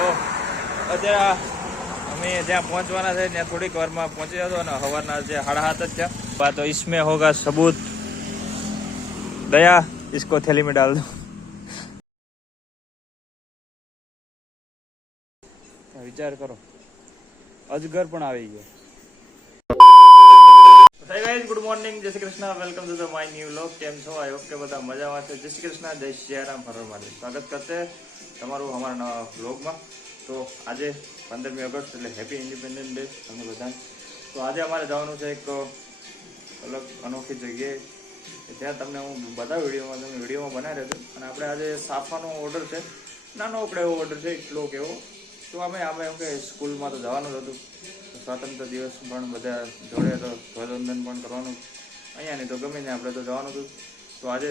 તો અત્યારે અમે જ્યાં પહોંચવાના છે ત્યાં થોડીક વારમાં પહોંચી જતો અને સવારના જે 7:30 જ થયા તો इसमें होगा सबूत दया इसको थैली में डाल दो વિચાર કરો અજગર પણ આવી ગયો હાય ગાઈસ ગુડ મોર્નિંગ જય Shri Krishna welcome to the my new vlog કેમ છો આઈ હોપ કે બધા મજામાં છે જય શ્રી કૃષ્ણ જય સિયારામ હર હર મહાદેવ સ્વાગત કરતે તમારું અમારા નવા વ્લોગમાં તો આજે 15મી ઓગસ્ટ એટલે હેપી ઇન્ડિપેન્ડન્સ ડે તમને બધાને તો આજે અમારે જવાનું છે એક અલગ અનોખી જગ્યાએ ત્યાં તમને હું બધા વિડીયોમાં બનાવી રહ્યો છું અને આપણે આજે સાફાનો ઓર્ડર છે નાનો આપણે એવો ઓર્ડર છે એટલો કેવો તો અમે એમ કે સ્કૂલમાં તો જવાનું જ હતું સ્વાતંત્ર્ય દિવસ પણ બધા જોડે તો ધ્વજવંદન પણ કરવાનું અહીંયા નહીં તો ગમે ને આપણે તો જવાનું હતું તો આજે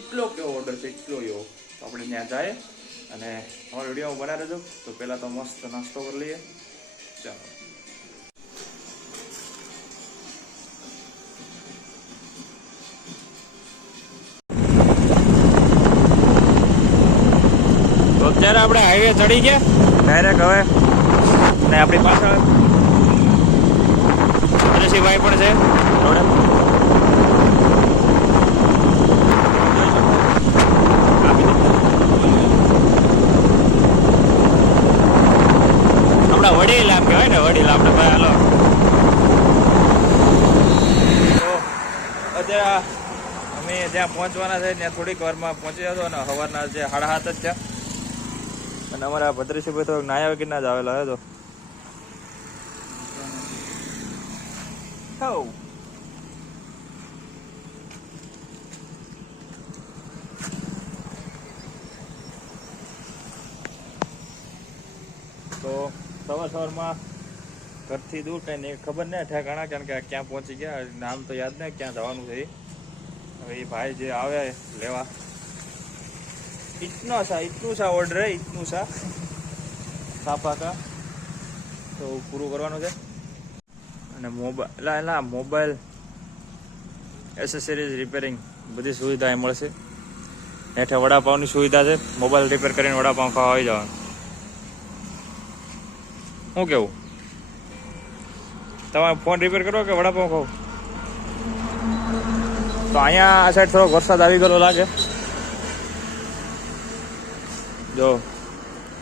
એટલો કેવો ઓર્ડર છે એટલો એવો તો આપણે ત્યાં જાય અને અમારો વિડીયોમાં બનાવી રહેજો તો પહેલાં તો મસ્ત નાસ્તો કરી લઈએ ચાલો તો અત્યારે આપણે હાઈવે ચડી ગયા ડાયરેક્ટ હવે અને આપણી પાછળ ભાઈ પણ છે રોડ આપણા વડીલ આમ કહેવાય ને વડીલ આપણે ભાઈ હાલો તો અત્યારે અમે જ્યાં પહોંચવાના છે ત્યાં થોડીક વારમાં પહોંચી જતો અને સવારના જે 7:30 જ થયા અને અમારા ભદ્રેશભાઈ તો નાયા વગરના જ આવેલા હતો તો સવારમાં ઘરથી દૂર કઈ નહીં ખબર નહીં ઠેકાણા કારણ કે ક્યાં પહોંચી ગયા નામ તો યાદ નહીં ક્યાં જવાનું છે હવે એ ભાઈ જે આવે લેવા इतना सा ऑर्डर है इतनू सा साफा का તો પૂરું કરવાનું છે અને મોબાઈલ એસેસરીઝ રિપેરિંગ બધી સુવિધા એ મળશે હેઠે વડાપાવની સુવિધા છે મોબાઈલ રિપેર કરીને વડાપાવ ખાવા આવી જવાનું શું કેવું તમારે ફોન રિપેર કરો કે વડાપાવ ખાવ તો અહીંયા આ સાઈડ થોડોક વરસાદ આવી ગયેલો લાગે જો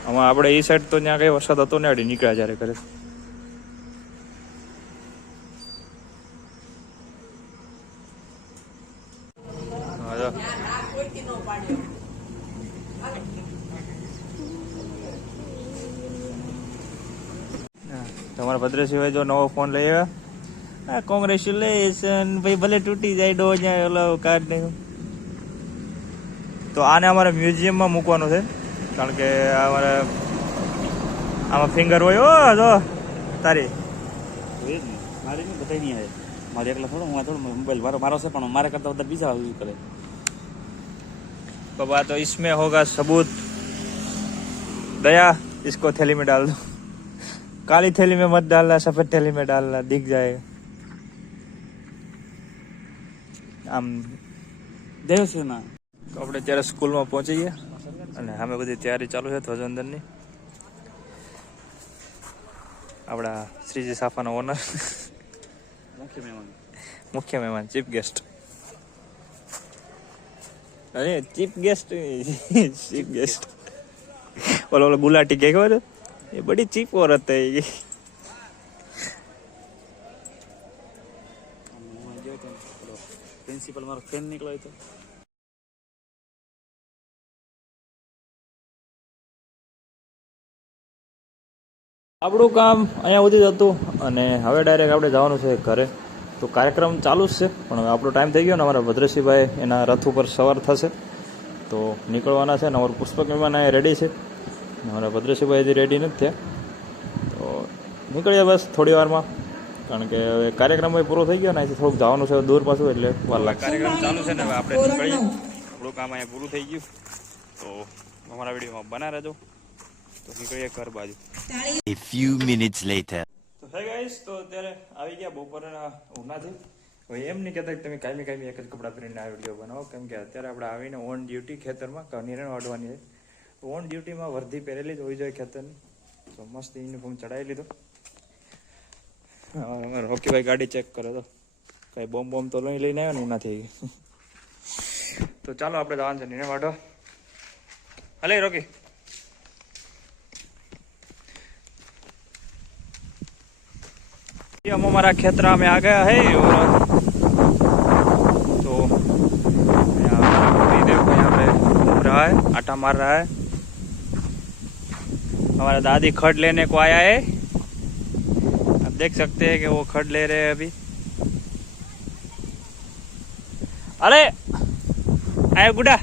આમાં આપણે એ સાઈડ તો ત્યાં કઈ વરસાદ હતો ને અડી નીકળ્યા જ્યારે કરે તમારા ભદ્રેશભાઈ જો નવો ફોન લઈ આવ્યા કોંગ્રેચ્યુલેશન ભાઈ ભલે તૂટી જાય ડો જાય ઓલો કાર્ડ નહીં તો આને અમારે મ્યુઝિયમમાં મૂકવાનું છે કારણ કે અમારે આમાં ફિંગર હોય ઓ જો તારી મારી નહીં બધા નહીં આવે મારે એકલા થોડું મોબાઈલ મારો છે પણ મારે કરતા બધા બીજા યુઝ કરે बाबा तो इसमें होगा सबूत दया इसको थैली में डाल दो काली थैली में मत डालना सफेद थैली में डालना दिख जाएगा આમ દેવસેના તો આપણે ત્યારે સ્કૂલમાં પહોંચી ગયા અને અમે બધી તૈયારી ચાલુ છે ધ્વજવંદનની આપણા શ્રીજી સાફાના ઓનર મુખ્ય મહેમાન ચીફ ગેસ્ટ અરે ચીફ गेस्ट ઓલો ગુલાટી કે ખબર એ બડી ચીપ औरत है ये પ્રિન્સિપલ મારો ફેન નીકળ્યો તો આપણું કામ અહીંયા સુધી જ હતું અને હવે ડાયરેક્ટ આપણે જવાનું છે ઘરે તો કાર્યક્રમ ચાલુ જ છે પણ હવે આપણો ટાઈમ થઈ ગયો ને અમારા ભદ્રેશભાઈ એના રથ ઉપર સવાર થશે તો નીકળવાના છે ને અમારું પુષ્પક મહેમાન અહીંયા રેડી છે અમારા ભદ્રેશભાઈ હજી રેડી નથી થયા તો નીકળીએ બસ થોડી વારમાં કારણ કે હવે કાર્યક્રમ પૂરો થઈ ગયો ને અહીંથી થોડુંક જવાનું છે દૂર પાછું એટલે વાર લાગે કાર્યક્રમ ચાલુ છે ને હવે આપણે નીકળીએ આપણું કામ અહીંયા પૂરું થઈ ગયું તો અમારા વિડીયોમાં બના રહેજો તો નીકળીએ ઘર બાજુ A few minutes later. તો હે ગાઈસ તો અત્યારે આવી ગયા બપોરના ઊંઘનાથી હવે એમ નહીં કહેતા કે તમે કાયમી એક જ કપડાં પહેરીને આ વિડીયો બનાવો કેમ કે અત્યારે આપણે આવીને ઓન ડ્યુટી ખેતરમાં નિરણ વાઢવાની છે ઓન ડ્યુટીમાં વર્ધી પહેરેલી જ હોવી જોઈએ ખેતરની, તો મસ્ત યુનિફોર્મ ચડાવી લીધો. રોકીભાઈ ગાડી ચેક કરે તો કઈ બોમ્બ તો લઈને આવ્યો ને નથી. તો ચાલો આપણે જવાનું છે નીને વાટો. હલે રોકી. हम हमारा खेतरा में आ गया है और तो देखो यहाँ पे घूम रहा है, आटा मार रहा है. हमारा दादी खड लेने को आया है. आप देख सकते हैं कि वो खड ले रहे हैं अभी. अरे आया गुडा.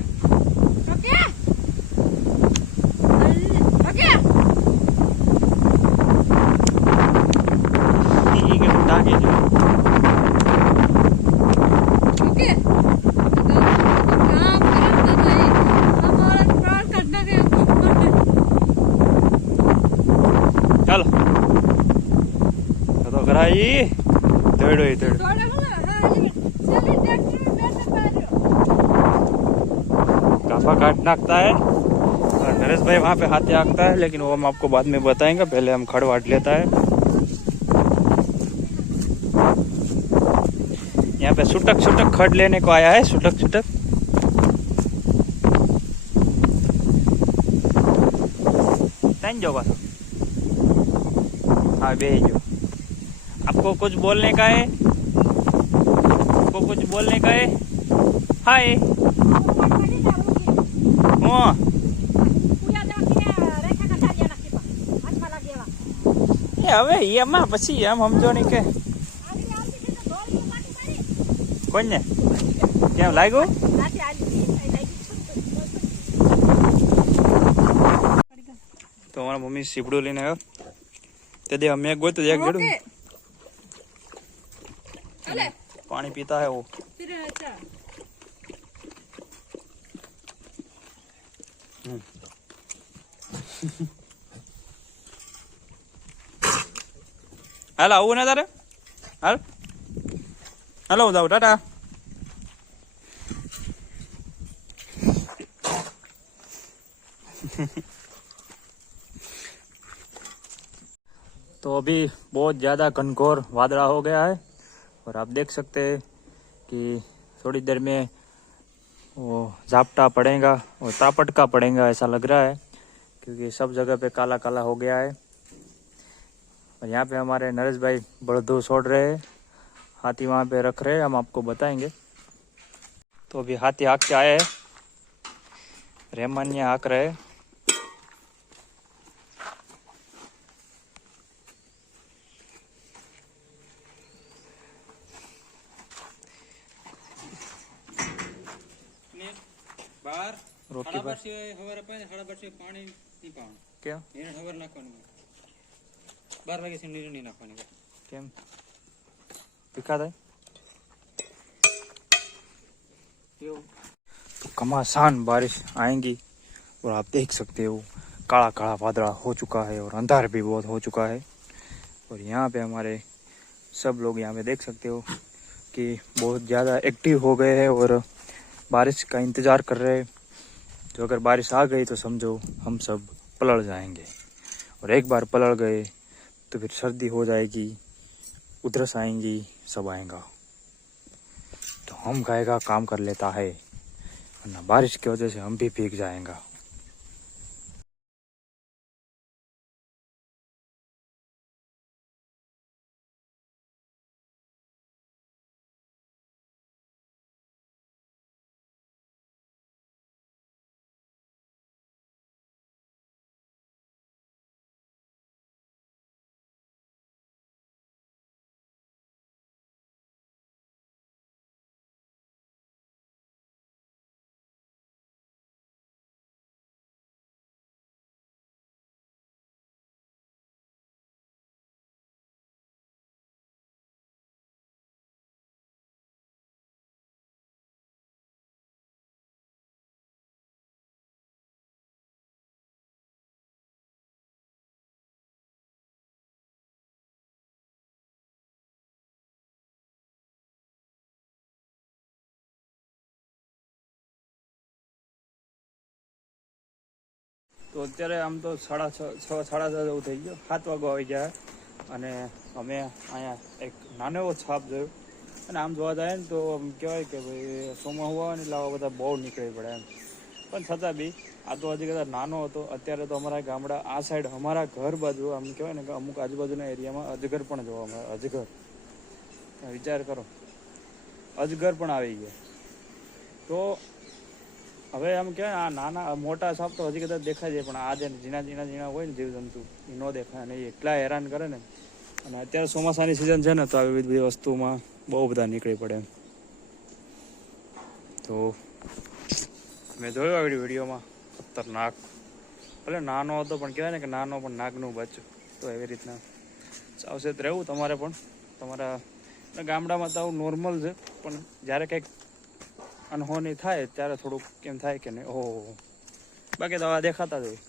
ચાલો તો કરાઈ તેડો काफा काट नाकता है. नरेश भाई वहाँ पे हाथे आंकता है, लेकिन वो हम आपको बाद में बताएंगे. पहले हम खड़ वाट लेता है. यहाँ पे छुटक छुटक खड़ लेने को आया है. छुटक छुटक जो बस. हाँ भेजो. आपको कुछ बोलने का है? आपको कुछ बोलने का है? हाय. હવે એમાં પછી એમ સમજો નહીં કે કોઈને કેમ લાગ્યું. તો અમારા મમ્મી સીપડું લઈને આવ્યો તે દે અમે ગોતું એક ગેડું પાણી પીતા है वो. હાલ આવું ને તારે. હાલ હાલો જાઉં ટાટા. तो अभी बहुत ज़्यादा घनघोर वादला हो गया है और आप देख सकते हैं कि थोड़ी देर में वो झापटा पड़ेगा और तापटका पड़ेगा ऐसा लग रहा है, क्योंकि सब जगह पे काला काला हो गया है. और यहाँ पे हमारे नरेश भाई बड़दू छोड़ रहे हैं, हाथी वहाँ पे रख रहे हैं, हम आपको बताएंगे. तो अभी हाथी हाँक के आए हैं, रहमान हाँक रहे हैं. બાર રોકી હળા બરસે હવાર અપાય હળા બરસે પાણી નહીં પાવાનું. क्या એને હવાર નાખવાનું. 12 વાગે નીર નહીં નાખવાની. કેમ दिखा था. तो घमासान बारिश आएंगी और आप देख सकते हो काला काला वादला हो चुका है और अंधार भी बहुत हो चुका है. और यहाँ पे हमारे सब लोग यहाँ पे देख सकते हो कि बहुत ज़्यादा एक्टिव हो गए हैं और बारिश का इंतज़ार कर रहे हैं. जो अगर बारिश आ गई तो समझो हम सब पलट जाएंगे, और एक बार पलट गए तो फिर सर्दी हो जाएगी, उधरस आएंगी, सब आएगा. तो हम गाएगा काम कर लेता है, वरना बारिश की वजह से हम भी भीग जाएंगा. તો અત્યારે આમ તો 6:30 6:30 જેવું થઈ ગયો, 7 વાગવા આવી ગયા. અને અમે અહીંયા એક નાનો એવો છાપ જોયો. અને આમ જોવા જાય ને તો આમ કહેવાય કે ભાઈ સોમાં હોવા ને એટલે આવા બધા બહુ નીકળી પડે એમ. પણ છતાં બી આ તો હજી કદાચ નાનો હતો. અત્યારે તો અમારા ગામડા આ સાઈડ અમારા ઘર બાજુ આમ કહેવાય ને કે અમુક આજુબાજુના એરિયામાં અજગર પણ જોવા મળે. અજગર, વિચાર કરો, અજગર પણ આવી ગયા. તો હવે આમ કહેવાય આ નાના મોટા સાપ તો હજી કદાચ દેખાય છે, પણ આ જે ઝીણા હોય ને જીવજંતુ એ ન દેખાય. અને એ એટલા હેરાન કરે ને. અને અત્યારે ચોમાસાની સિઝન છે ને તો આવી બધી વસ્તુમાં બહુ બધા નીકળી પડે એમ. તો મેં જોયું આ વિડીયોમાં ખતરનાક, ભલે નાનો હતો પણ કહેવાય ને કે નાનો પણ નાગનું બચ્ચું. તો એવી રીતના સાવચેત રહેવું તમારે પણ. તમારા ગામડામાં તો આવું નોર્મલ છે, પણ જ્યારે કંઈક અનહોની થાય ત્યારે થોડુંક કેમ થાય કે નહીં, ઓહો. બાકી તો આ દેખાતા જ હોય.